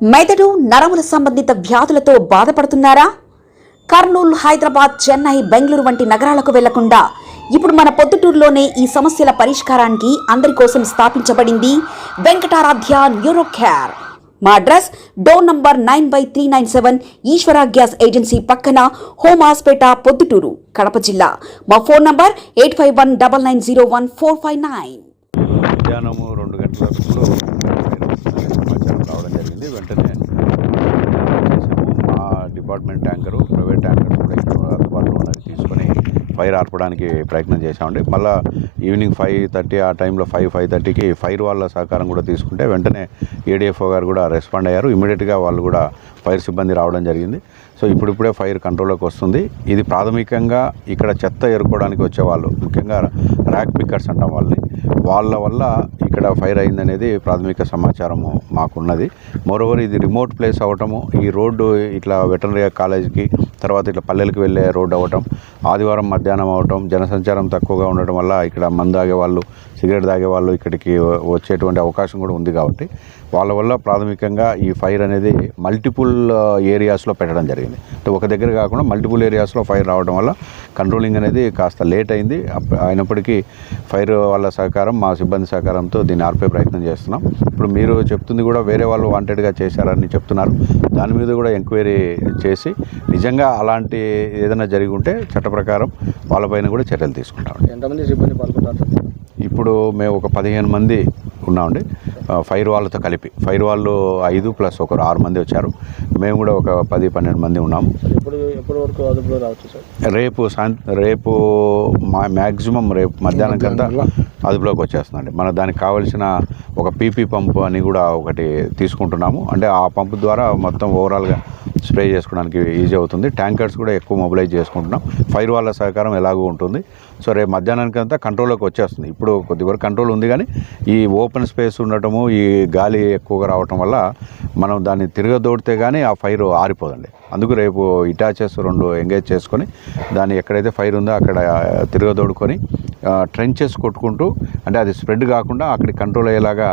మెదడు నరముల సంబంధిత వ్యాధులతో బాధపడుతున్నారా? కర్నూలు, హైదరాబాద్, చెన్నై, బెంగళూరు వంటి నగరాలకు వెళ్లకుండా ఇప్పుడు మన పొద్దుటూరులోనే ఈ సమస్యల పరిష్కారానికి అందరి కోసం స్థాపించబడింది వెంకటారాధ్య న్యూరో కేర్. మా అడ్రస్ డోర్ నంబర్ 9/397 ఈశ్వర గ్యాస్ ఏజెన్సీ పక్కన, హోమ్ హాస్పేట, పొద్దుటూరు, కడప జిల్లా. మా ఫోన్ నంబర్ 8519901459. మధ్యాహ్నం 2 గంటలకు సమాచారం రావడం జరిగింది. వెంటనే మా డిపార్ట్మెంట్ ట్యాంకరు, ప్రైవేట్ ట్యాంకర్స్ కూడా ఇక్కడ అందుబాటులో ఉన్నది తీసుకొని ఫైర్ ఆర్పడానికి ప్రయత్నం చేశామండి. మళ్ళీ ఈవినింగ్ 5:30 ఆ టైంలో 5:30కి ఫైర్ వాళ్ళ సహకారం కూడా తీసుకుంటే వెంటనే ఏడీఎఫ్ఓ గారు కూడా రెస్పాండ్ అయ్యారు. ఇమీడియట్గా వాళ్ళు కూడా ఫైర్ సిబ్బంది రావడం జరిగింది. సో ఇప్పుడిప్పుడే ఫైర్ కంట్రోల్లోకి వస్తుంది. ఇది ప్రాథమికంగా ఇక్కడ చెత్త ఎరుకోవడానికి వచ్చేవాళ్ళు, ముఖ్యంగా ర్యాక్ పిక్కర్స్ అంటాం వాళ్ళని, వాళ్ళ వల్ల ఇక్కడ ఫైర్ అయిందనేది ప్రాథమిక సమాచారము మాకున్నది. మోరోవర్ ఇది రిమోట్ ప్లేస్ అవ్వటము, ఈ రోడ్డు ఇట్లా వెటర్నరీ కాలేజీకి తర్వాత ఇట్లా పల్లెలకు వెళ్ళే రోడ్డు అవ్వటం, ఆదివారం మధ్యాహ్నం అవ్వటం, జనసంచారం తక్కువగా ఉండటం వల్ల ఇక్కడ మందు తాగేవాళ్ళు, సిగరెట్ తాగేవాళ్ళు ఇక్కడికి వచ్చేటువంటి అవకాశం కూడా ఉంది. కాబట్టి వాళ్ళ వల్ల ప్రాథమికంగా ఈ ఫైర్ అనేది మల్టిపుల్ ఏరియాస్లో పెట్టడం జరిగింది. అంటే ఒక దగ్గర కాకుండా మల్టిపుల్ ఏరియాస్లో ఫైర్ రావడం వల్ల కంట్రోలింగ్ అనేది కాస్త లేట్ అయింది. అయినప్పటికీ ఫైర్ వాళ్ళ సహకారం, మా సిబ్బంది సహకారంతో దీన్ని ఆర్పే ప్రయత్నం చేస్తున్నాం. ఇప్పుడు మీరు చెప్తుంది కూడా వేరే వాళ్ళు వాంటెడ్గా చేశారని చెప్తున్నారు. దాని మీద కూడా ఎంక్వైరీ చేసి నిజంగా అలాంటి ఏదైనా జరిగి ఉంటే చట్ట ప్రకారం వాళ్ళపైన కూడా చర్యలు తీసుకుంటాం. ఎంతమంది సిబ్బంది పాల్గొంటారు? ఇప్పుడు మేము ఒక 15 మంది ఉన్నామండి. ఫైర్ వాళ్ళతో కలిపి ఫైర్ వాళ్ళు 5 ప్లస్ ఒకరు 6 మంది వచ్చారు. మేము కూడా ఒక 10-12 మంది ఉన్నాము. ఎప్పటి వరకు అదుపులో రావచ్చు సార్? రేపు మ్యాక్సిమం రేపు మధ్యాహ్నం కింద అదుపులోకి వచ్చేస్తుందండి. మన దానికి కావాల్సిన ఒక పీపీ పంపు అని కూడా ఒకటి తీసుకుంటున్నాము. అంటే ఆ పంపు ద్వారా మొత్తం ఓవరాల్గా స్ప్రే చేసుకోవడానికి ఈజీ అవుతుంది. ట్యాంకర్స్ కూడా ఎక్కువ మొబిలైజ్ చేసుకుంటున్నాం. ఫైర్ వాళ్ళ సహకారం ఎలాగూ ఉంటుంది. సో రేపు మధ్యాహ్నానికంతా కంట్రోల్లోకి వచ్చేస్తుంది. ఇప్పుడు కొద్దివరకు కంట్రోల్ ఉంది, కానీ ఈ ఓపెన్ స్పేస్ ఉండటము, ఈ గాలి ఎక్కువగా రావటం వల్ల మనం దాన్ని తిరగదోడితే కానీ ఆ ఫైర్ ఆరిపోదండి. అందుకు రేపు ఇటాచెస్ 2 ఎంగేజ్ చేసుకొని దాన్ని ఎక్కడైతే ఫైర్ ఉందో అక్కడ తిరగదోడుకొని ట్రెంచెస్ కొట్టుకుంటూ, అంటే అది స్ప్రెడ్ కాకుండా అక్కడికి కంట్రోల్ అయ్యేలాగా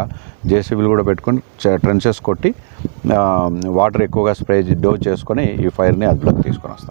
జేసీబీలు కూడా పెట్టుకొని ట్రెంచెస్ కొట్టి వాటర్ ఎక్కువగా స్ప్రే డోజ్ చేసుకొని ఈ ఫైర్ని అదుపులోకి తీసుకొని వస్తాం.